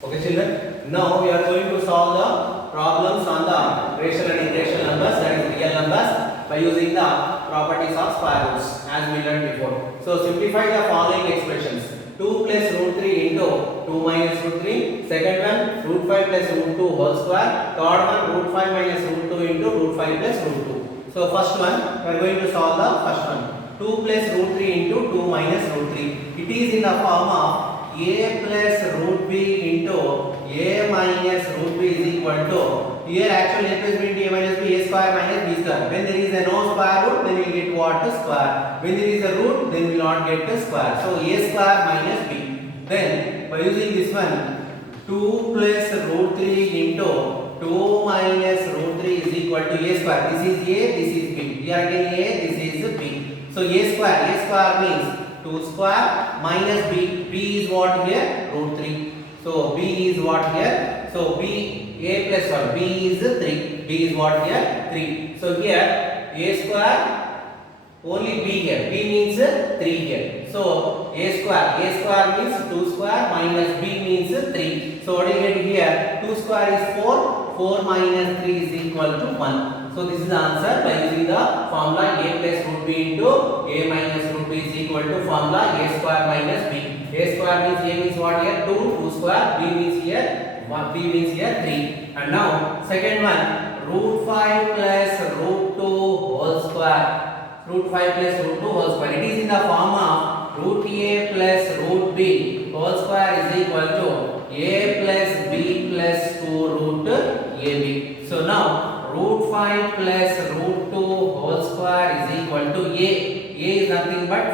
Okay children, now we are going to solve the problems on the rational and irrational numbers, that is real numbers, by using the properties of square roots as we learned before. So simplify the following expressions. 2 plus root 3 into 2 minus root 3. Second one, root 5 plus root 2 whole square. Third one, root 5 minus root 2 into root 5 plus root 2. So first one, we are going to solve the first one. 2 plus root 3 into 2 minus root 3. It is in the form of a plus root b into a minus root b is equal to, here actually a plus b into a minus b, a square minus b square. When there is a no square root, then we will get what? Square. When there is a root, then we will not get the square. So a square minus b. Then by using this one, 2 plus root 3 into 2 minus root 3 is equal to a square. This is a, this is b. Here again a, this is b. So a square means 2 square minus b. B is what here? Root 3. So b is what here? So b, a plus 1. B is 3. B is what here? 3. So here a square, only b here. B means 3 here. So a square means 2 square minus b means 3. So what do you get here? 2 square is 4. 4 minus 3 is equal to 1. So this is the answer by using the formula a plus root b into a minus root b is equal to formula a square minus b. A square means a means what here? 2. 2 square. B means here 1. B means here 3. And now second one, root 5 plus root 2 whole square. Root 5 plus root 2 whole square. It is in the form of root a plus root b whole square is equal to a plus b plus 2 root ab. So now root 5 plus root 2 whole square is equal to a. A is nothing but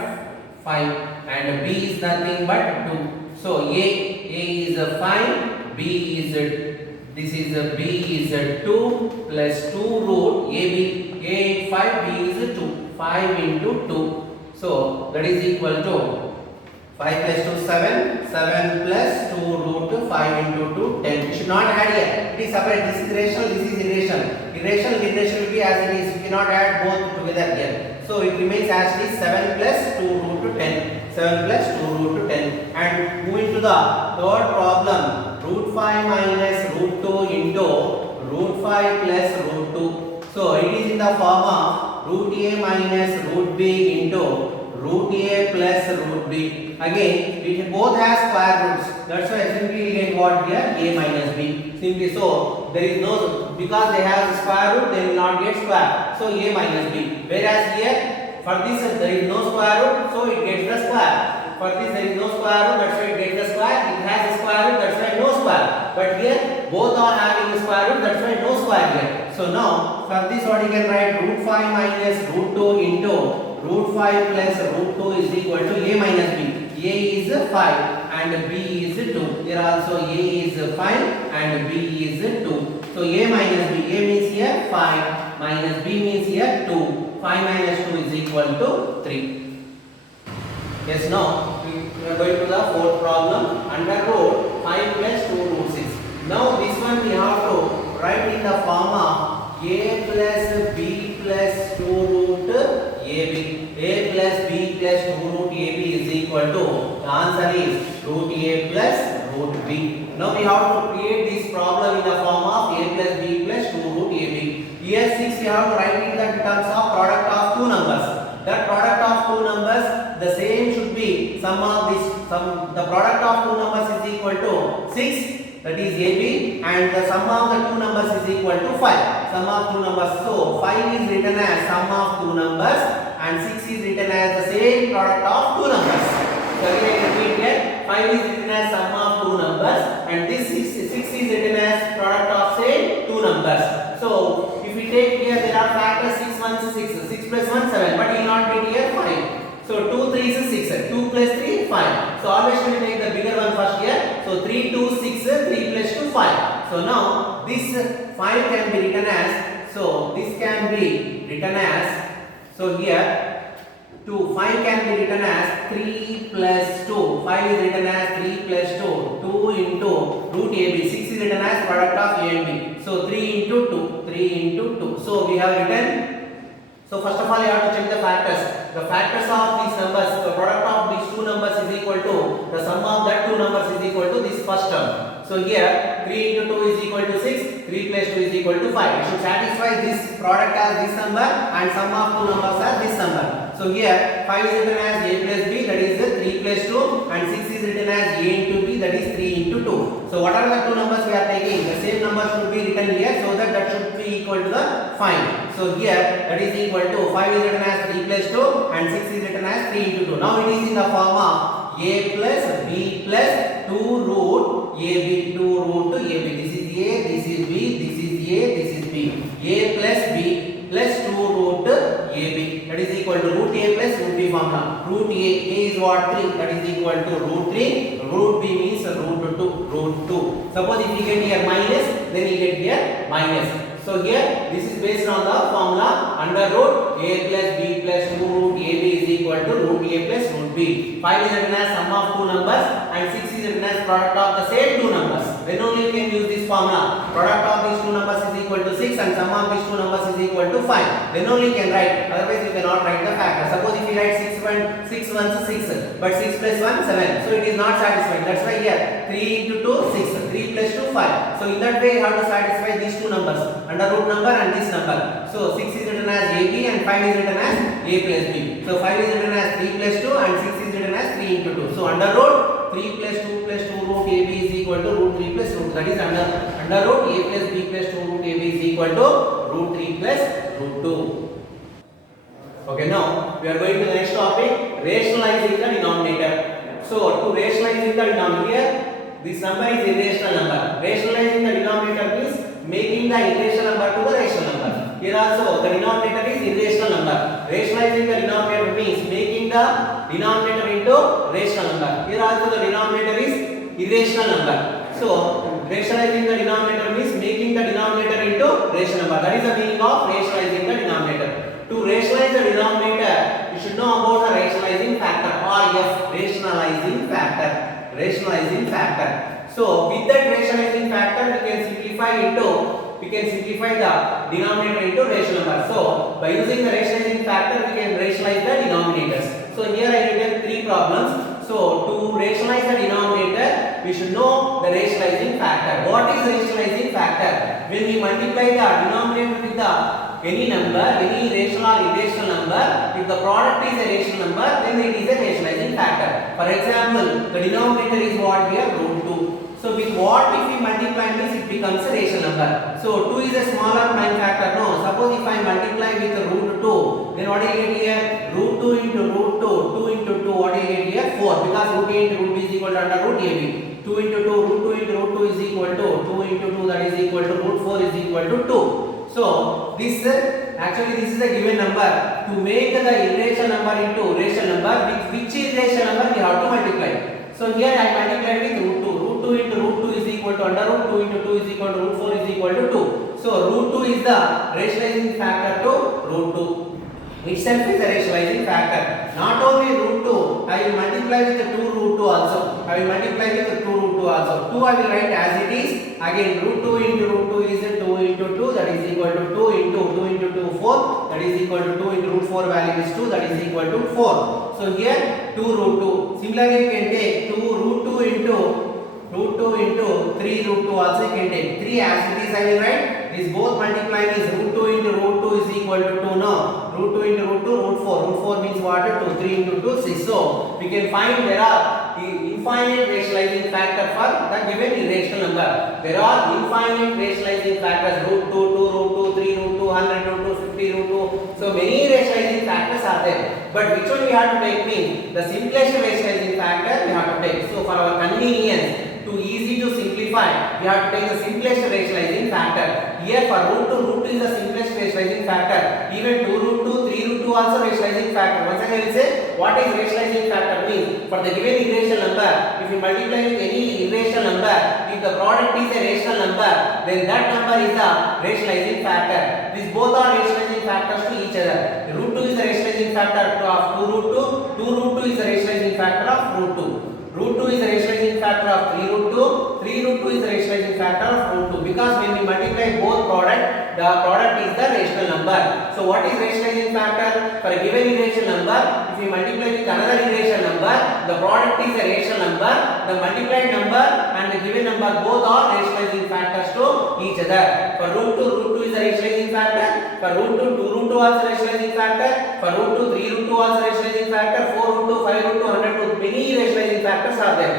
5 and b is nothing but 2. So a is 5, b is this is b is 2 plus 2 root ab. A 5, b is 2. 5 into 2. So that is equal to 5 plus 2 7, 7 plus 2 root 5 into 2 10. You should not add here. It is separate. This is rational, this is irrational. Irrational and irrational will be as it is. You cannot add both together here. So it remains as it is 7 plus 2 root 10. 7 plus 2 root 10. And moving to the third problem. Root 5 minus root 2 into root 5 plus root 2. So it is in the form of root a minus root b into root a plus root b. Again, it both has square roots. That's why simply we get what here? A minus b. Simply so, there is no, because they have square root, they will not get square. So a minus b. Whereas here, for this there is no square root, so it gets the square. For this there is no square root, that's why it gets the square. It has a square root, that's why no square. But here both are having a square root, that's why no square here. So now for this what you can write, root 5 minus root 2 into root 5 plus root 2 is equal to a minus b. A is 5 and b is 2. Here also a is 5 and b is 2. So a minus b. A means here 5 minus b means here 2. 5 minus 2 is equal to 3. Yes, now we are going to the fourth problem. Under root 5 plus 2 root 6. Now this one we have to write in the form of a plus b plus 2 root ab. A plus b plus 2 root ab is equal to, the answer is root a plus root b. Now we have to create this problem in the form of a plus b plus 2 root ab. Here 6 we have to write in the terms of product of two numbers. That product of two numbers, the same should be sum of this, the product of two numbers is equal to 6, that is ab, and the sum of the two numbers is equal to 5. Sum of two numbers. So 5 is written as sum of two numbers and 6 is written as the same product of two numbers. So again I repeat here, 5 is written as sum of two numbers and this 6 is written as product of same two numbers. So if we take here, there are factors 6 1 6, 6 plus 1 7, but you will not get here 5. So 2 3 is 6, 2 plus 3 5. So always we will take the bigger one first here. So 3 2 6, 3 plus 2 5. So now this 5 can be written as, so this can be written as, so here 5 can be written as 3 plus 2. 5 is written as 3 plus 2. 2 into root ab. 6 is written as product of a and b. So 3 into 2. 3 into 2. So we have written. So first of all you have to check the factors. The factors of these numbers, the product of these two numbers is equal to the sum of that two numbers is equal to this first term. So here 3 into 2 is equal to 6, 3 plus 2 is equal to 5. It should satisfy this product as this number and sum of two numbers as this number. So here 5 is written as a plus b, that is 3 plus 2, and 6 is written as a into b, that is 3 into 2. So what are the two numbers we are taking? The same numbers should be written here, so that should be equal to the 5. So here that is equal to 5 is written as 3 plus 2 and 6 is written as 3 into 2. Now it is in the form of a plus b plus 2 root ab, 2 root to ab. This is a, this is b, this is a, this is b. A plus b plus 2 root ab, that is equal to root a plus root b formula. Root a is what? 3, that is equal to root 3. Root b means root 2, root 2. Suppose if you get here minus, then you get here minus. So here this is based on the formula under root a plus b plus 2 root ab is equal to root a plus root b. 5 is written as sum of two numbers and 6 is written as product of the same two numbers. Then only you can use this formula. Product of these two numbers is equal to 6 and sum of these two numbers is equal to 5. Then only you can write. Otherwise you cannot write the factor. Suppose if you write 6 ones 6, but 6 plus 1 7. So it is not satisfied. That's why here 3 into 2 6, 3 plus 2 5. So in that way you have to satisfy these two numbers, under root number and this number. So 6 is written as ab and 5 is written as a plus b. So 5 is written as 3 plus 2 and 6 is written as 3 into 2. So under root 3 plus 2 plus 2 root ab is equal to root 3 plus root. That is under root a plus b plus 2 root ab is equal to root 3 plus root 2. Okay, now we are going to the next topic, rationalizing the denominator. So to rationalizing the denominator, this number is irrational number. Rationalizing the denominator means making the irrational number to the rational number. Here also the denominator is irrational number. Rationalizing the denominator means making the denominator into rational number. Here also the denominator is irrational number. So rationalizing the denominator means making the denominator into rational number. That is the meaning of rationalizing the denominator. To rationalize the denominator, you should know about the rationalizing factor, or f, rationalizing factor. Rationalizing factor. So with that rationalizing factor, we can simplify the denominator into rational number. So by using the rationalizing factor, we can rationalize the denominators. So here I written three problems. So to rationalize the denominator, we should know the rationalizing factor. What is rationalizing factor? When we multiply the denominator with the any number, any rational or irrational number, if the product is a rational number, then it is a rationalizing factor. For example, the denominator is what here? Root 2. So with what if we multiply means it becomes a rational number. So 2 is a smaller prime factor. No, suppose if I multiply with root 2, then what do you get here? Root 2 into root 2, 2 into 2, what do you get here? 4, because root a into root b is equal to under root ab. 2 into 2, root 2 into root 2 is equal to 2 into 2, that is equal to root 4 is equal to 2. So this actually this is a given number. To make the irrational number into rational number, with which irrational number we have to multiply. So here I multiplied with root 2. Root 2 into root 2 is equal to under root 2 into 2 is equal to root 4 is equal to 2. So root 2 is the rationalizing factor to root 2. Itself is the rationalizing factor. Not only root 2, I will multiply with the 2 root 2 also. I will multiply with the 2 root 2 also. 2 I will write as it is. Again root 2 into root 2 is 2 into 2, that is equal to 2 into 2 into 2 4, that is equal to 2 into root 4 value is 2, that is equal to 4. So here 2 root 2. Similarly you can take 2 root 2 into 3 root 2 also you can take. 3 as it is I will write. This both multiplying is root 2 into root 2 is equal to 2 now. Root 2 into root 2, root 4. Root 4 means what? 2. 3 into 2, 6. So we can find there are infinite rationalizing factor for the given irrational number. There are infinite rationalizing factors. Root 2, 2 root 2, 3 root 2, 100 root 2, 50 root 2. So many rationalizing factors are there. But which one we have to take means the simplest rationalizing factor we have to take. So for our convenience, to easy to simplify, we have to take the simplest rationalizing factor. Here for root 2 is the simplest rationalizing factor. Even 2 root 2, 3 root 2 also rationalizing factor. Once again I will say what is rationalizing factor means. For the given irrational number, if you multiply with any irrational number, if the product is a rational number, then that number is the rationalizing factor. These both are rationalizing factors to each other. Root 2 is the rationalizing factor of 2 root 2, 2 root 2 is the rationalizing factor of root 2. Root 2 is the rationalizing factor of 3 root 2, 3 root 2 is the rationalizing factor of root 2. Because when we multiply both product, the product is the rational number. So what is rationalizing factor? For a given irrational number, if we multiply with another irrational number, the product is a rational number. The multiplied number and the given number both are rationalizing factors to each other. For root 2 is a rationalizing factor. For root 2, 2 root 2 also rationalizing factor. For root 2, 3 root 2 also rationalizing factor. 4 root 2, 5 root 2, 100 root. Many rationalizing factors are there.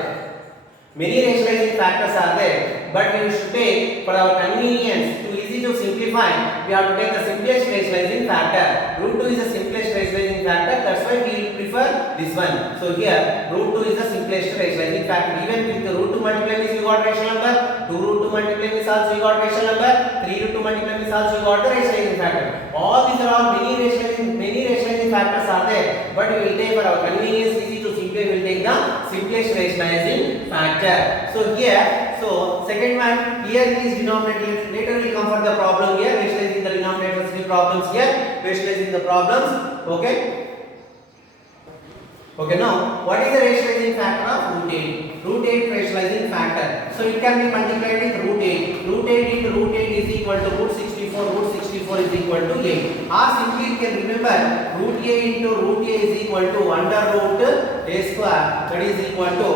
Many rationalizing factors are there, but we should take for our convenience, too easy to simplify, we have to take the simplest rationalizing factor. Root 2 is the simplest rationalizing factor, that's why we prefer this one. So here, root 2 is the simplest rationalizing factor. Even with the root 2 multiply means we got rational number, 2 root 2 multiply means also we got rational number, 3 root 2 multiply means also we got the rationalizing factor. All these are all many rationalizing factors are there, but we will take for our convenience, easy to simplify, we will take the simplest rationalizing factor. So here, second one, here is denominator. Later we come for the problem here, rationalizing the denominators, the problems here, rationalizing the problems. Okay, now what is the rationalizing factor of root 8? Root 8 rationalizing factor. So it can be multiplied with root 8. Root 8 into root 8 is equal to root 64. Root 64 is equal to 8. Or simply you can remember root a into root a is equal to under root a square. That is equal to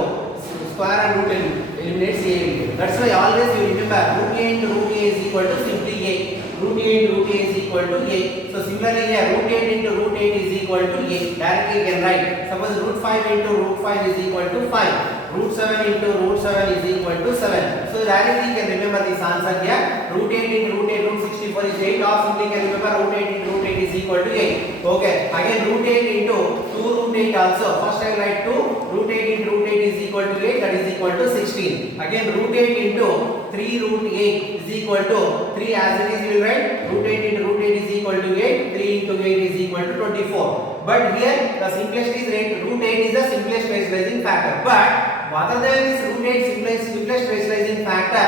square and root eliminates a. That's why always you remember root a into root a is equal to simply a. Root a into root a is equal to a. So similarly here root 8 into root 8 is equal to a. Directly you can write. Suppose root 5 into root 5 is equal to 5. Root 7 into root 7 is equal to 7. So directly you can remember this answer here. Root 8 into root 8 root 64 is 8. Or simply you can remember root 8 into root 8 is equal to 8. Okay. Again root 8 into 2 root 8 also. First I will write 2. Root 8 into root 8 is equal to 8. That is equal to 16. Again root 8 into 3 root 8 is equal to 3 as it is you will write. Root 8 into root 8 is equal to 8. 3 into 8 is equal to 24. But here the simplest is root 8 is the simplest rationalizing factor. But other than this root 8 simplest rationalizing factor.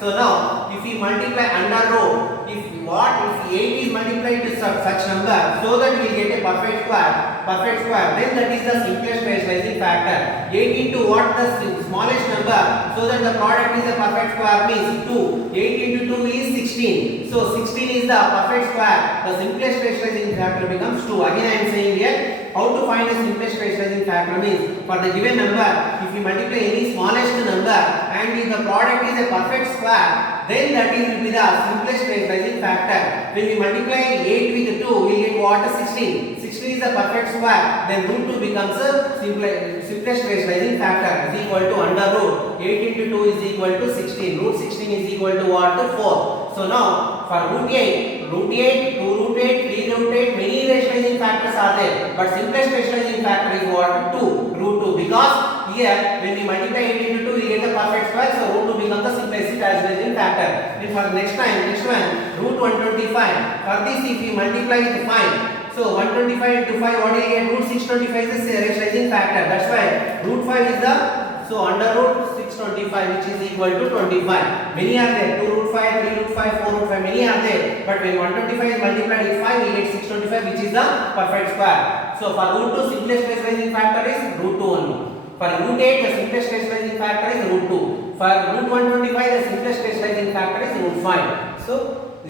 So now if we multiply under row, if 8 is multiplied to such number, so that we will get a perfect square, then that is the simplest rationalizing factor. 8 into what the smallest number, so that the product is a perfect square means 2. 8 into 2 is 16. So 16 is the perfect square. The simplest rationalizing factor becomes 2. Again I am saying here, how to find the simplest rationalizing factor means for the given number, if we multiply any smallest number and if the product is a perfect square, then that is will be the simplest rationalizing factor. When we multiply 8 with 2, we will get what? 16. 16 is the perfect square. Then root 2 becomes a simplest rationalizing factor is equal to under root 8 into 2 is equal to 16. Root 16 is equal to what? 4. So now for root 8, 2 root 8, 3 root 8, many rationalizing factors are there. But simplest rationalizing factor is what? 2, root 2. Because here when we multiply 8 into 2, we get the perfect square. So root 2 becomes the simplest rationalizing factor. Then for next one, root 125. For this if we multiply with 5. So 125 into 5, what do you get? Root 625 is the rationalizing factor. That's why root 5 is the, so under root 625 which is equal to 25. Many are there. 2 root 5, 3 root 5, 4 root 5, many are there. But when 125 is multiplied with 5, we get 625 which is the perfect square. So for root 2, simplest rationalizing factor is root 2 only. For root 8, the simplest rationalizing factor is root 2. For root 125, the simplest rationalizing factor is root 5. So